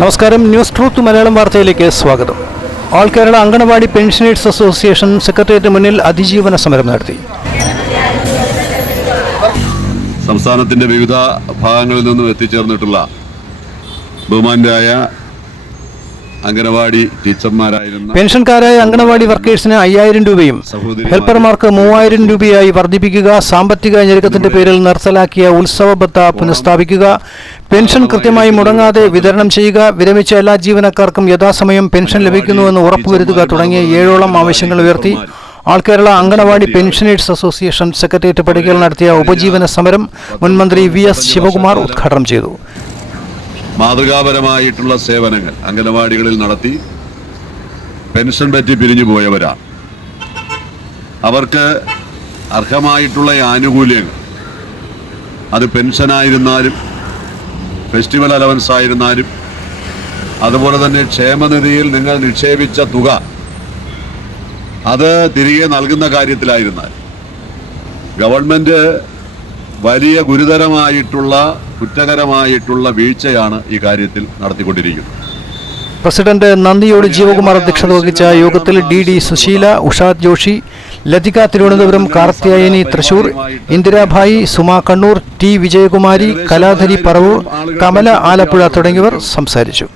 നമസ്കാരം. News truth Malayalam വാർത്തയിലേക്ക് സ്വാഗതം. All Kerala Anganwadi pensioners association secretariat മുന്നിൽ അതിജീവന സമരം നടത്തി. സംസ്ഥാനത്തിന്റെ വിവിധ ഭാഗങ്ങളിൽ നിന്നും എത്തിച്ചേർന്നിട്ടുള്ള ബഹുമാന്യരായ അംഗനവാടി ടീച്ചർമാരായിരുന്ന പെൻഷൻകാരായ അംഗനവാടി വർക്കേഴ്സിന് അയ്യായിരം രൂപയും ഹെൽപ്പർമാർക്ക് മൂവായിരം രൂപയായി വർദ്ധിപ്പിക്കുക സാമ്പത്തിക ഞെരുക്കത്തിന്റെ പേരിൽ നിർത്തലാക്കിയ ഉത്സവ ബത്ത പുനഃസ്ഥാപിക്കുക പെൻഷൻ കൃത്യമായി മുടങ്ങാതെ വിതരണം ചെയ്യുക വിരമിച്ച എല്ലാ ജീവനക്കാർക്കും യഥാസമയം പെൻഷൻ ലഭിക്കുന്നുവെന്ന് ഉറപ്പുവരുത്തുക തുടങ്ങിയ ഏഴോളം ആവശ്യങ്ങൾ ഉയർത്തി. All Kerala Anganwadi pensioners association secretariat പടികൾ നടത്തിയ ഉപജീവന സമരം മുൻമന്ത്രി വി എസ് ശിവകുമാർ ഉദ്ഘാടനം ചെയ്തു. മാതൃകാപരമായിട്ടുള്ള സേവനങ്ങൾ അംഗനവാടികളിൽ നടത്തി പെൻഷൻ പറ്റി പിരിഞ്ഞു പോയവരാണ്. അവർക്ക് അർഹമായിട്ടുള്ള ആനുകൂല്യങ്ങൾ അത് പെൻഷനായിരുന്നാലും ഫെസ്റ്റിവൽ അലവൻസ് ആയിരുന്നാലും അതുപോലെ തന്നെ ക്ഷേമനിധിയിൽ നിങ്ങൾ നിക്ഷേപിച്ച തുക അത് തിരികെ നൽകുന്ന കാര്യത്തിലായിരുന്നാൽ ഗവൺമെന്റ് വലിയ ഗുരുതരമായിട്ടുള്ള കുറ്റകരമായിട്ടുള്ള വീഴ്ചയാണ് ഈ കാര്യത്തിൽ നടത്തിക്കൊണ്ടിരിക്കുന്നത്. പ്രസിഡന്റ് നന്ദിയോട് ജീവകുമാർ അധ്യക്ഷത വഹിച്ച യോഗത്തിൽ D D Susheela Ushad Joshi Lathika Thiruvananthapuram Karthiyayani Thrissur Indirabhai Suma Kannur T Vijayakumari Kaladhari Paravur Kamala Alappuzha തുടങ്ങിയവർ സംസാരിച്ചു.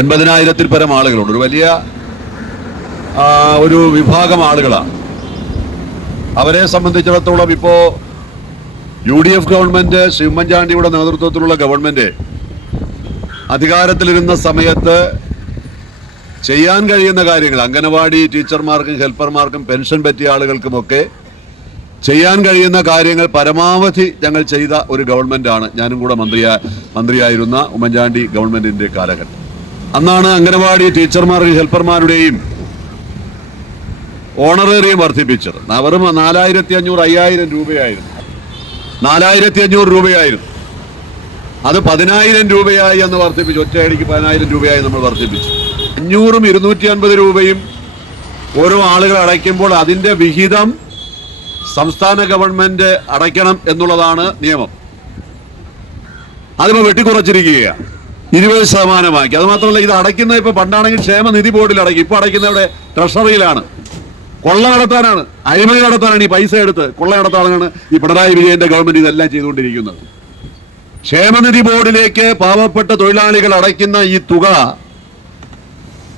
ഒൻപതിനായിരത്തിൽ പരം ആളുകളുണ്ട്. ഒരു വലിയ ഒരു വിഭാഗം ആളുകളാണ്. അവരെ സംബന്ധിച്ചിടത്തോളം ഇപ്പോ U D F government Shri ഉമ്മൻചാണ്ടിയുടെ നേതൃത്വത്തിലുള്ള ഗവൺമെന്റ് അധികാരത്തിലിരുന്ന സമയത്ത് ചെയ്യാൻ കഴിയുന്ന കാര്യങ്ങൾ അംഗനവാടി ടീച്ചർമാർക്കും ഹെൽപ്പർമാർക്കും പെൻഷൻ പറ്റിയ ആളുകൾക്കുമൊക്കെ ചെയ്യാൻ കഴിയുന്ന കാര്യങ്ങൾ പരമാവധി ഞങ്ങൾ ചെയ്ത ഒരു ഗവൺമെന്റാണ്. ഞാനും കൂടെ മന്ത്രിയാ മന്ത്രിയായിരുന്ന ഉമ്മൻചാണ്ടി ഗവൺമെന്റിന്റെ കാലഘട്ടം. അന്നാണ് അംഗനവാടി ടീച്ചർമാരുടെയും ഹെൽപ്പർമാരുടെയും ഓണറേറിയം വർദ്ധിപ്പിച്ചത്. അവരും നാലായിരത്തി അഞ്ഞൂറ് അയ്യായിരം രൂപയായിരുന്നു. നാലായിരത്തി അഞ്ഞൂറ് രൂപയായിരുന്നു. അത് പതിനായിരം രൂപയായി എന്ന് വർദ്ധിപ്പിച്ചു. ഒറ്റയടിക്ക് പതിനായിരം രൂപയായി നമ്മൾ വർദ്ധിപ്പിച്ചു. അഞ്ഞൂറും ഇരുന്നൂറ്റി അൻപത് രൂപയും ഓരോ ആളുകൾ അടയ്ക്കുമ്പോൾ അതിന്റെ വിഹിതം സംസ്ഥാന ഗവൺമെന്റ് അടയ്ക്കണം എന്നുള്ളതാണ് നിയമം. അതിപ്പോ വെട്ടിക്കുറച്ചിരിക്കുകയാണ്. ഇരുപത് ശതമാനമാക്കി. അത് മാത്രമല്ല ഇത് അടയ്ക്കുന്ന ഇപ്പൊ പണ്ടാണെങ്കിൽ ക്ഷേമനിധി ബോർഡിൽ അടയ്ക്കും. ഇപ്പൊ അടയ്ക്കുന്ന ഇവിടെ ട്രഷറിയിലാണ്. കൊള്ള നടത്താനാണ്. അഴിമതി നടത്താനാണ് ഈ പൈസ എടുത്ത് കൊള്ള നടത്താനാണ് ഈ പിണറായി വിജയന്റെ ഗവൺമെന്റ് ഇതെല്ലാം ചെയ്തുകൊണ്ടിരിക്കുന്നത്. ക്ഷേമനിധി ബോർഡിലേക്ക് പാവപ്പെട്ട തൊഴിലാളികൾ അടയ്ക്കുന്ന ഈ തുക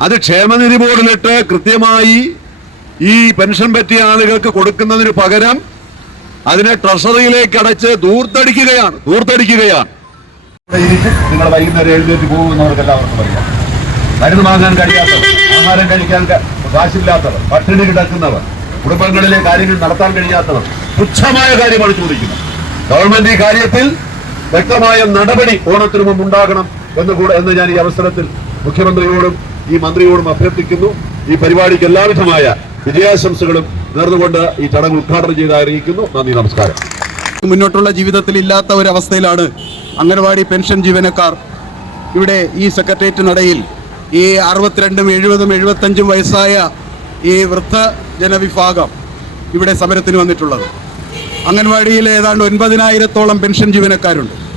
അത് ക്ഷേമനിധി ബോർഡിലിട്ട് കൃത്യമായി ഈ പെൻഷൻ പറ്റിയ ആളുകൾക്ക് കൊടുക്കുന്നതിന് പകരം അതിനെ ട്രഷറിയിലേക്ക് അടച്ച് ദൂർത്തടിക്കുകയാണ് ദൂർത്തടിക്കുകയാണ്. നിങ്ങൾ വൈകുന്നേരം എഴുന്നേറ്റ് പോകുമെന്നവർക്ക് എല്ലാവർക്കും അറിയാം. മരുന്ന് വാങ്ങാൻ കഴിയാത്തവർ ആഹാരം കഴിക്കാൻ കാശില്ലാത്തവർ പട്ടിണി കിടക്കുന്നവർ കുടുംബങ്ങളിലെ കാര്യങ്ങൾ നടത്താൻ കഴിയാത്തവർ തുച്ഛമായ കാര്യമാണ് ചോദിക്കുന്നത്. ഗവൺമെന്റ് ഈ കാര്യത്തിൽ വ്യക്തമായ നടപടി ഓണത്തിന് മുമ്പ് ഉണ്ടാകണം എന്ന് കൂടെ എന്ന് ഞാൻ ഈ അവസരത്തിൽ മുഖ്യമന്ത്രിയോടും ഈ മന്ത്രിയോടും അഭ്യർത്ഥിക്കുന്നു. ഈ പരിപാടിക്ക് എല്ലാവിധമായ വിജയാശംസകളും നേർന്നുകൊണ്ട് ഈ ചടങ്ങ് ഉദ്ഘാടനം ചെയ്ത് അറിയിക്കുന്നു നന്ദി നമസ്കാരം. മുന്നോട്ടുള്ള ജീവിതത്തിൽ ഇല്ലാത്ത ഒരവസ്ഥയിലാണ് അംഗൻവാടി പെൻഷൻ ജീവനക്കാർ ഇവിടെ ഈ സെക്രട്ടേറിയറ്റ് നടയിൽ ഈ അറുപത്തിരണ്ടും എഴുപതും എഴുപത്തഞ്ചും വയസ്സായ ഈ വൃദ്ധ ജനവിഭാഗം ഇവിടെ സമരത്തിന് വന്നിട്ടുള്ളത്. അംഗൻവാടിയിൽ ഏതാണ്ട് ഒൻപതിനായിരത്തോളം പെൻഷൻ ജീവനക്കാരുണ്ട്.